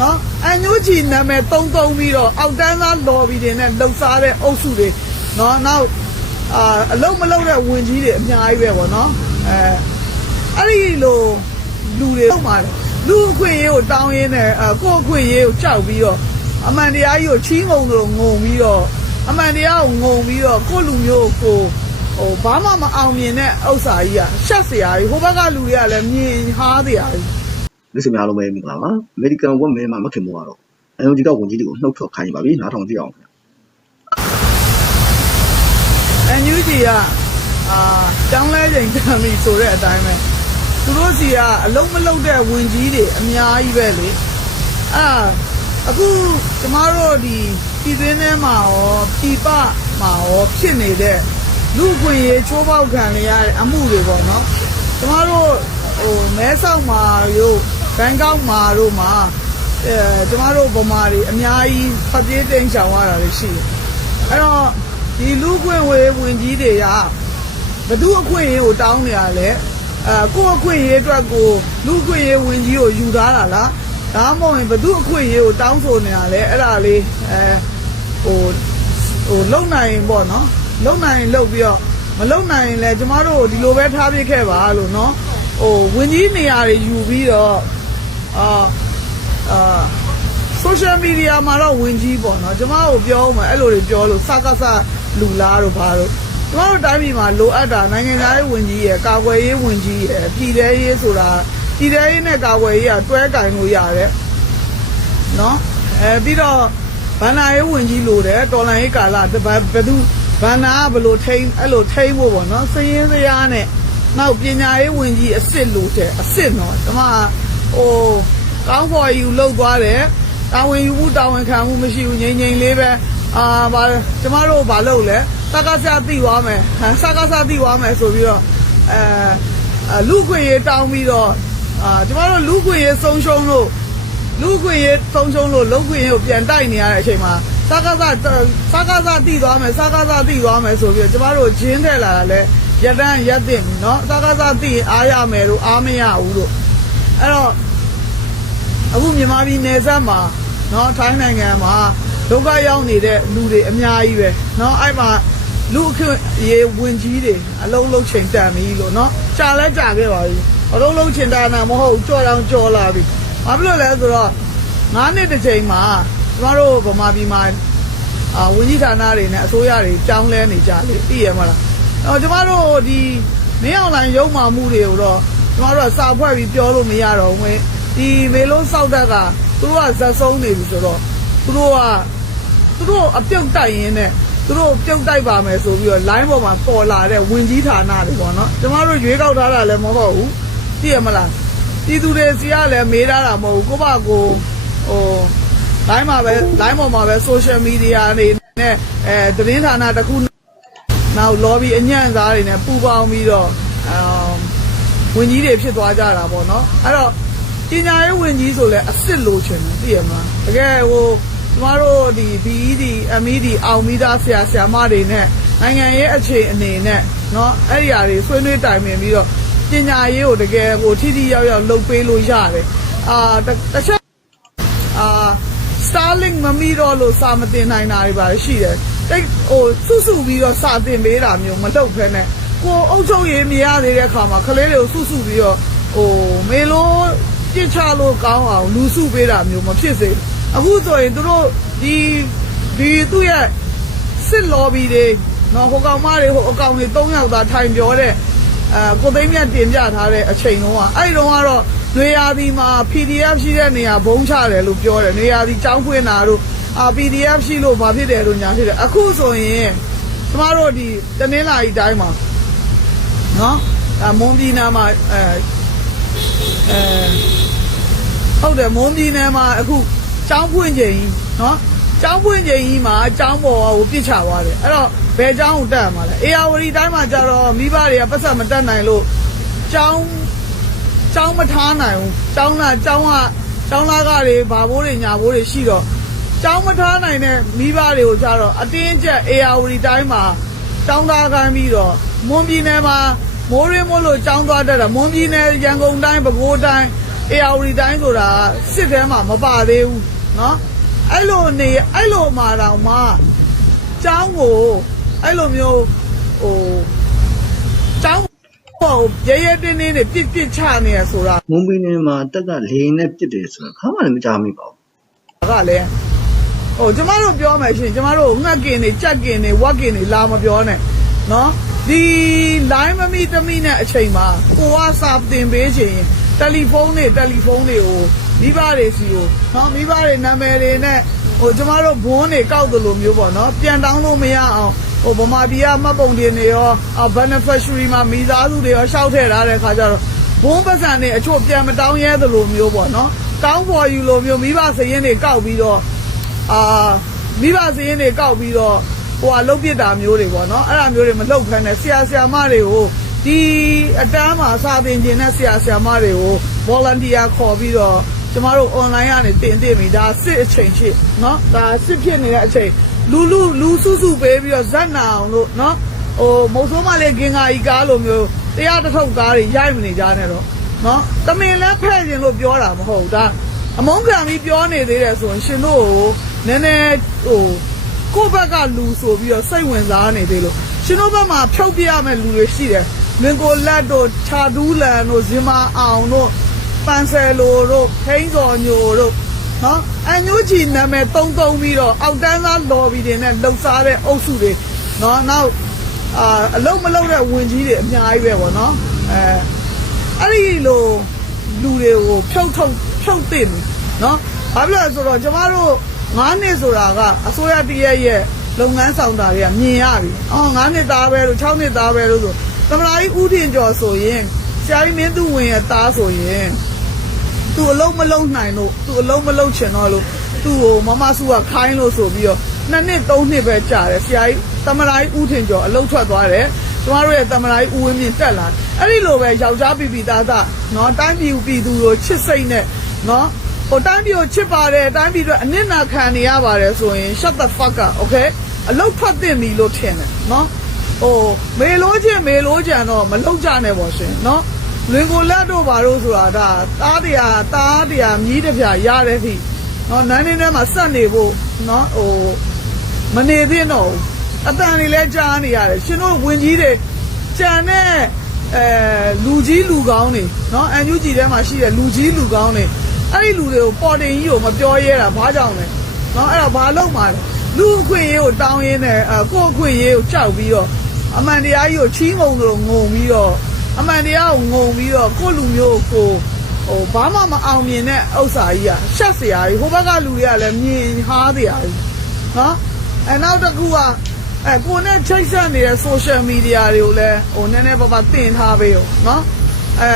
နော်အန်ယူဂျီနာမည်တုံးတုံးပြီးတော့အောက်တန်းသားလော်ဘီတွေနဲ့လှုပ်ရှားတဲ့အုပ်စုတွေနော်နောက်အာအလုံးမလုံးတဲ့ဝင်ကြီးတွေအများကြီးပဲပေါ့နော်အဲအဲ့ဒီလိုလူတွေဟုတ်ပါတယ်လူအခွင့်အရေးကိုတောင်းရင်းနဲ့အကိုယ့်အခွင့်အရေးကိုကြောက်ပြီးတော့အမှန်တရားကြီးကိုချီးငုံလို့ငုံပြီးတော့အမှန်တရားကိုငုံပြီးတော့ကိုယ့်လူမျိုးကိုဟိုဘာမှမအောင်မြင်တဲ့ဥစ္စာကြီးကရှက်စရာကြီးဟိုဘက်ကလူတွေကလည်းမြင်ဟားစရာကြီး မိတ်ဆွေများအားလုံးပဲမင်္ဂလာပါအမေရိကန်ဝက်မဲမှာမခင်မို့ကတော့အယုံကြီးကဝင်ကြီးတွေကိုနှုတ်ထွက်ခိုင်းပါပြီနားထောင်ကြည့်အောင်ခင်ဗျအန်ယူဂျီကအာတောင်းလဲချိန်တမ်းပြီဆိုတဲ့အတိုင်းပဲသူတို့စီကအလုံးမလုံးတဲ့ဝင်ကြီးတွေအများကြီးပဲလေအာအခုကျမတို့ဒီပြည်တွင်းထဲမှာရောပြည်ပမှာရောဖြစ်နေတဲ့လူ့အခွင့်အရေးချိုးဖောက်ခံနေရတဲ့အမှုတွေပေါ့နော်ကျမတို့ဟိုမဲဆောက်မှာရော ဘန်ကောက်မှာတို့မှာအဲကျမတို့ဗမာတွေအများကြီးဖပြေးတိန်ချောင်ရတာတွေရှိတယ်အဲ့တော့ဒီလူ့ခွင့်ဝေဝင်ကြီးတွေကဘသူအခွင့်အရေးကိုတောင်းနေရလဲအဲကိုယ့်အခွင့်အရေးအတွက်ကိုလူ့အခွင့်အရေးဝင်ကြီးကိုယူထားတာလားဒါမှမဟုတ်ရင်ဘသူအခွင့်အရေးကိုတောင်းဆိုနေရလဲအဲ့ဒါလေးအဲဟိုဟိုလုံနိုင်ရင်ပေါ့နော်လုံနိုင်ရင်လုံပြီးတော့မလုံနိုင်ရင်လည်းကျမတို့ဒီလိုပဲထားပြခဲ့ပါလို့နော်ဟိုဝင်ကြီးနေရာတွေယူပြီးတော့ အာအာ social media မှာတော့ဝင်ကြီးပေါ့နော်ကျမတို့ပြောဦးမယ်အဲ့လိုတွေပြောလို့စကားစလူလားတို့ဘာလို့ကျမတို့တိုင်းပြည်မှာလိုအပ်တာနိုင်ငံသားရေးဝင်ကြီးရယ်ကာကွယ်ရေးဝင်ကြီးရယ်ပြည်ထရေးဆိုတာပြည်ထရေးနဲ့ကာကွယ်ရေးကတွဲကင်လို့ရတယ်နော်အဲပြီးတော့ဗန္နာရေးဝင်ကြီးလိုတယ်တော်လန်ရေးကာလဘယ်ဘယ်သူဗန္နာကဘယ်လိုထိန်းအဲ့လိုထိန်းဖို့ပေါ့နော်စည်ရင်းစရာနဲ့နောက်ပညာရေးဝင်ကြီးအစ်စ်လိုတယ်အစ်စ်နော်ကျမ ဟိုကောင်းဖို့ယူလောက်သွားတယ် တာဝန်ယူမှုတာဝန်ခံမှုမရှိဘူးငြိမ်ငြိမ်လေးပဲအာဗာကျမတို့ဘာလုပ်လဲစကားစသိသွားမယ်ဟမ်စကားစသိသွားမယ်ဆိုပြီးတော့အဲအဲလူခွေရေးတောင်းပြီးတော့အာကျမတို့လူခွေရေးဆုံးရှုံးလို့လူခွေရေးဆုံးရှုံးလို့လုံခွေရေးကိုပြန်တိုက်နေရတဲ့အချိန်မှာစကားစစကားစသိသွားမယ်စကားစသိသွားမယ်ဆိုပြီးတော့ကျမတို့ဂျင်းထဲလာတာလဲရက်တန်းရက်တင်ပြီเนาะစကားစသိရင်အားရမယ်လို့အားမရဘူးလို့ အဲ့တော့ အခုမြန်မာပြည်နယ်စပ်မှာเนาะထိုင်းနိုင်ငံမှာဒုက္ခရောက်နေတဲ့လူတွေအများကြီးပဲเนาะအဲ့မှာလူအခွင့်အရေးဝင်ကြီးတွေအလုံးလုံးချိန်တန်ပြီလို့เนาะကြာလဲကြာခဲ့ပါပြီအလုံးလုံးချိန်တန်တာမဟုတ်ဘူးကြော်တောင်ကြော်လာပြီဘာဖြစ်လို့လဲဆိုတော့၅နှစ်တစ်ချိန်မှာကျမတို့ဗမာပြည်မှာအာဝင်ကြီးဌာနတွေနဲ့အစိုးရတွေကြောင်းလဲနေကြလေသိရမလားအော်ကျမတို့ဒီမင်းအောင်လိုင်းရုံမှမှုတွေကိုတော့ ကျမတို့ကစာဖွဲ့ပြီးပြောလို့မရတော့ဘူးဝင်ဒီမေလုံးစောက်တက်ကသူတို့ကဇက်ဆုံးနေပြီဆိုတော့သူတို့ကသူတို့အပြုတ်တိုက်ရင်းနဲ့သူတို့ပြုတ်တိုက်ပါမယ်ဆိုပြီးတော့ line ပေါ်မှာပေါ်လာတဲ့ဝင်ကြီးဌာနတွေပေါ့နော်ကျမတို့ရွေးကောက်ထားတာလည်းမဟုတ်ဘူးသိရမလားပြည်သူတွေစီကလည်းမေးထားတာမဟုတ်ဘူးကိုယ့်ဘာကိုဟို line မှာပဲ line ပေါ်မှာပဲ social media နေနဲ့အဲသတင်းဌာနတစ်ခုနောက် lobby အညံ့စားတွေနဲ့ပူပေါင်းပြီးတော့အမ် ဝင်ကြီးတွေဖြစ်သွားကြတာပေါ့နော်အဲ့တော့ပညာရေးဝင်ကြီးဆိုလဲအစ်စ်လိုချင်တယ်သိရမလားတကယ်ဟိုကျမတို့ဒီ BED MED အောင်မိသားဆရာဆရာမတွေနဲ့နိုင်ငံရေးအခြေအနေနဲ့เนาะအဲ့ဒီအရာတွေဆွေးနွေးတိုင်ပင်ပြီးတော့ပညာရေးကိုတကယ်ဟိုထိထိရောက်ရောက်လုပ်ပေးလို့ရတယ်အာတတစ်ချက် အာ Starlink မမီတော့လို့စာမတင်နိုင်တာတွေပါရှိတယ်တိတ်ဟိုစုစုပြီးတော့စာတင်ပေးတာမျိုးမလုပ်ဖ ೇನೆ ကိုအုပ်ချုပ်ရေးမရသေးတဲ့အခါမှာကလေးတွေကိုစုစုပြီးတော့ဟိုမေလို့ပြစ်ချလို့ကောင်းအောင်လူစုပေးတာမျိုးမဖြစ်စေအခုဆိုရင်သူတို့ဒီဒီသူ့ရဲ့စစ်လော်ဘီတွေနော်ဟိုကောင်မတွေဟိုအကောင်တွေ၃ယောက်သာထိုင်ပြောတဲ့အဲကိုသိန်းမြတ်တင်ပြထားတဲ့အချိန်တုန်းကအဲ့ဒီတုန်းကတော့နေရာဒီမှာ PDF ရှိတဲ့နေရာဘုံချတယ်လို့ပြောတယ်နေရာဒီចောင်းဖွင့်တာတို့အာ PDF ရှိလို့ဘာဖြစ်တယ်လို့ညာဖြစ်တယ်အခုဆိုရင်ကျမတို့ဒီတနင်္လာရီတိုင်းမှာ နော်ဒါမွန်ပြည်နယ်မှာအဲအဲဟုတ်တယ်မွန်ပြည်နယ်မှာအခုကျောင်းဖွင့်ချိန်ကြီးနော်ကျောင်းဖွင့်ချိန်ကြီးမှာကျောင်းပေါ်ကိုပြစ်ချသွားတယ်အဲ့တော့ဘယ်ကျောင်းကိုတက်ရမှာလဲအေယာဝတီတိုင်းမှာကြတော့မိဘတွေကပတ်သက်မတက်နိုင်လို့ကျောင်းကျောင်းမထားနိုင်ဘူးကျောင်းသားကျောင်းကကျောင်းသားကတွေဘာဘိုးတွေညာဘိုးတွေရှိတော့ကျောင်းမထားနိုင်တဲ့မိဘတွေကိုကြတော့အတင်းကျပ်အေယာဝတီတိုင်းမှာကျောင်းသားကမ်းပြီးတော့မွန်ပြည်နယ်မှာ မိုးရင်းမို့လို့ကျောင်းသွားတတ်တာမွန်ပြည်နယ်ရန်ကုန်တိုင်းပဲခူးတိုင်း AR တိုင်းဆိုတာစစ်ထဲမှာမပါသေးဘူးเนาะအဲ့လိုနေအဲ့လိုမှာတော့မှကျောင်းကိုအဲ့လိုမျိုးဟိုကျောင်းဟိုရဲရဲတင်းတင်းနဲ့ပြစ်ပြစ်ချနေရဆိုတာ မုံပင်းနေမှာတက်ကလေနဲ့ပြစ်တယ်ဆိုတော့ခါမှလည်းမကြားမိပါဘူး ကလည်းဟိုကျမတို့ပြောမယ်ရှင်ကျမတို့ငှက်ကင်နေကြက်ကင်နေဝက်ကင်နေလာမပြောနဲ့နော် ဒီ line မမီတမီနဲ့အချိန်မှာကိုကစာတင်ပေးချင်ရင်တယ်လီဖုန်းတွေတယ်လီဖုန်းတွေကိုမိဘတွေစီကိုနော်မိဘတွေနာမည်တွေနဲ့ဟိုကျမတို့ဘွန်းတွေကောက်တယ်လို့မျိုးပေါ့နော်ပြန်တောင်းလို့မရအောင်ဟိုဗမာပြည်ကမှတ်ပုံတင်တွေရော beneficiary မှာမိသားစုတွေရောရှောက်ထည့်ထားတဲ့ခါကျတော့ဘွန်းပတ်စံတွေအချို့ပြန်မတောင်းရဲသလိုမျိုးပေါ့နော်တောင်းပေါ်ယူလိုမျိုးမိဘစရင်တွေကောက်ပြီးတော့အာမိဘစရင်တွေကောက်ပြီးတော့ ဟိုဟာလုတ်ပြစ်တာမျိုးတွေပေါ့နော်အဲ့ဒါမျိုးတွေမလုတ်ဖ ೇನೆ ဆရာဆရာမတွေကိုဒီအတန်းမှာစာသင်ကျင်တဲ့ဆရာဆရာမတွေကို volunteer ခေါ်ပြီးတော့ကျမတို့ online ကနေတင်တင်ပြီဒါစစ်အချိန်ရှိနော်ဒါစစ်ဖြစ်နေတဲ့အချိန်လူလူလူစုစုပေးပြီးတော့ဇက်နာအောင်လို့နော်ဟိုမုတ်ဆိုးမလေးဂင်္ဂါဤကားလိုမျိုးတရားတစ်ထုပ်ကားတွေရိုက်မနေကြနဲ့တော့နော်တမင်လဲဖဲ့ခြင်းလို့ပြောတာမဟုတ်ဘူးဒါအမုန်းခံပြီးပြောနေသေးတယ်ဆိုရင်ရှင်တို့ကိုနည်းနည်းဟို ကိုယ့်ဘက်ကလူဆိုပြီးတော့စိတ်ဝင်စားနေသေးလို့ရှင်တို့ဘက်မှာဖြုတ်ပြရမယ့်လူတွေရှိတယ်လင်ကိုလက်တို့ခြာဒူးလန်တို့ဇင်မာအောင်တို့ပန်ဆယ်လိုတို့ထိန်းစော်ညိုတို့နော်အန်ညူချီနာမည်တုံးတုံးပြီးတော့အောက်တန်းသားလော်ဘီတွေနဲ့လှုပ်ရှားတဲ့အုပ်စုတွေနော်နောက်အာအလုံးမလုံးတဲ့ဝင်ကြီးတွေအများကြီးပဲပေါ့နော်အဲအဲ့ဒီလိုလူတွေကိုဖြုတ်ထုတ်ဖြုတ်သိတယ်နော်ဘာဖြစ်လဲဆိုတော့ကျမတို့ 9နှစ်ဆိုတာကအစိုးရတည့်ရဲ့ရဲ့လုပ်ငန်းဆောင်တာတွေကမြင်ရပြီအော်9နှစ်သားပဲလို့6နှစ်သားပဲလို့ဆိုသမလာကြီးဥထင်ကျော်ဆိုရင်ဆရာကြီးမင်းသူဝင်ရဲ့သားဆိုရင်သူ့အလုံးမလုံးနိုင်လို့သူ့အလုံးမလုံးချင်တော့လို့သူ့ကိုမမစုကခိုင်းလို့ဆိုပြီးတော့နှစ်နှစ်သုံးနှစ်ပဲကြာတယ်ဆရာကြီးသမလာကြီးဥထင်ကျော်အလုံးထွက်သွားတယ်ကျမတို့ရဲ့သမလာကြီးဥဝင်းမြင့်တက်လာတယ်အဲ့ဒီလိုပဲယောက်ျားပြပြသားသားနော်တိုင်းပြည်ပြည်သူကိုချစ်စိတ်နဲ့နော် ဟိုတိုင်းပြည်ကိုချစ်ပါတယ်တိုင်းပြည်တို့အနစ်နာခံနေရပါတယ်ဆိုရင် shut the fuck up okay အလုတ်ဖတ်တင်ပြီလို့ထင်တယ်နော်ဟိုမေလို့ချင်းမေလို့ကြံတော့မလောက်ကြနဲ့ပေါ့ရှင်နော်လွင်ကိုလက်တို့ဘာလို့ဆိုတာဒါသားတရားသားတရားမြည်တပြရတဲ့ထိနော်နန်းနေထဲမှာစက်နေဖို့နော်ဟိုမနေသင့်တော့ဘူးအတန်တွေလည်းကြားနေရတယ်ရှင်တို့ဝင်ကြီးတွေကြံတဲ့အဲလူကြီးလူကောင်းတွေနော်အန်ယူဂျီထဲမှာရှိတဲ့လူကြီးလူကောင်းတွေ အဲ့ဒီလူတွေကိုပေါ်တင်ကြီးကိုမပြောရဲတာဘာကြောင့်လဲနော်အဲ့ဒါဘာလုပ်မှာလဲလူအခွင့်အရေးကိုတောင်းရင်းနဲ့ကိုယ့်အခွင့်အရေးကိုကြောက်ပြီးတော့အမှန်တရားကြီးကိုချီးငုံသလိုငုံပြီးတော့အမှန်တရားကိုငုံပြီးတော့ကိုယ့်လူမျိုးကိုဟိုဘာမှမအောင်မြင်တဲ့ဥစ္စာကြီးอ่ะရှက်စရာကြီးဟိုဘက်ကလူတွေကလည်းမြင်ဟားစရာကြီးနော်အဲနောက်တစ်ခုကအဲကိုနဲ့ချိတ်ဆက်နေတဲ့ social media တွေကိုလည်းဟိုနည်းနည်းပါးပါးတင်ထားပေးရောနော်အဲ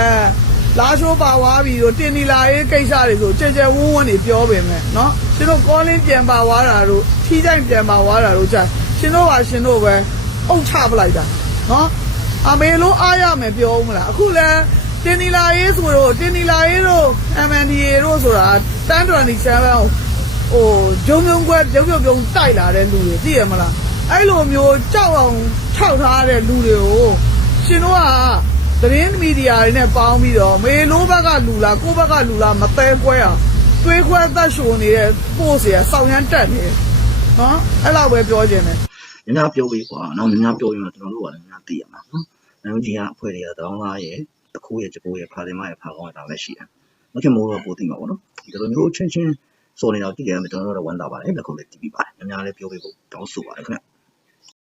လာရှိုးပါဝါပြီးတော့တင်နီလာရေးကိစ္စတွေဆိုကြဲကြဲဝန်းဝန်းနေပြောပေမဲ့နော်ရှင်တို့ calling ပြန်ပါဝါတာတို့ထီးတိုင်းပြန်ပါဝါတာတို့ကြာရှင်တို့ပါရှင်တို့ပဲအုတ်ချပလိုက်တာနော်အမေလို့အားရမယ်ပြောဦးမလားအခုလဲတင်နီလာရေးဆိုတော့တင်နီလာရေးတို့ MNDA တို့ဆိုတာတန်း27ကိုဟိုဂျုံဂျုံကွဲပြုံးပြုံးပြုံးတိုက်လာတဲ့လူတွေသိရမလားအဲ့လိုမျိုးကြောက်အောင်ထောက်ထားတဲ့လူတွေကိုရှင်တို့က သတင်းမီဒီယာတွေနဲ့ပေါင်းပြီးတော့မေလိုဘက်ကလူလားကိုယ့်ဘက်ကလူလားမသေးကွဲအောင်တွေးခွဲသက်ရှိုးနေတဲ့ပို့เสียစောင်းရမ်းတက်နေတယ်နော်အဲ့လောက်ပဲပြောချင်တယ် ။ညညပြောပြီးကွာ။နောက်ညညပြောရင်တော့ကျွန်တော်တို့ကလည်းညသိရမှာနော်။နောက်ကြီးကအဖွဲတွေကတောင်းသားရဲ့တခိုးရဲ့ကြကိုးရဲ့ဖာတင်မရဲ့ဖာကောင်းရဲ့ဒါပဲရှိတယ်။မခင်မိုးတော့ပိုသိမှာပေါ့နော်။ဒီလိုမျိုးချင်းချင်းစောနေတော့တည်ရတယ်ကျွန်တော်တို့တော့ဝမ်းသာပါတယ်။လက်ခုပ်လေးတီးပြီးပါတယ်။ညညလေးပြောပြီးဖို့တောင်းဆိုပါတယ်ခင်ဗျ။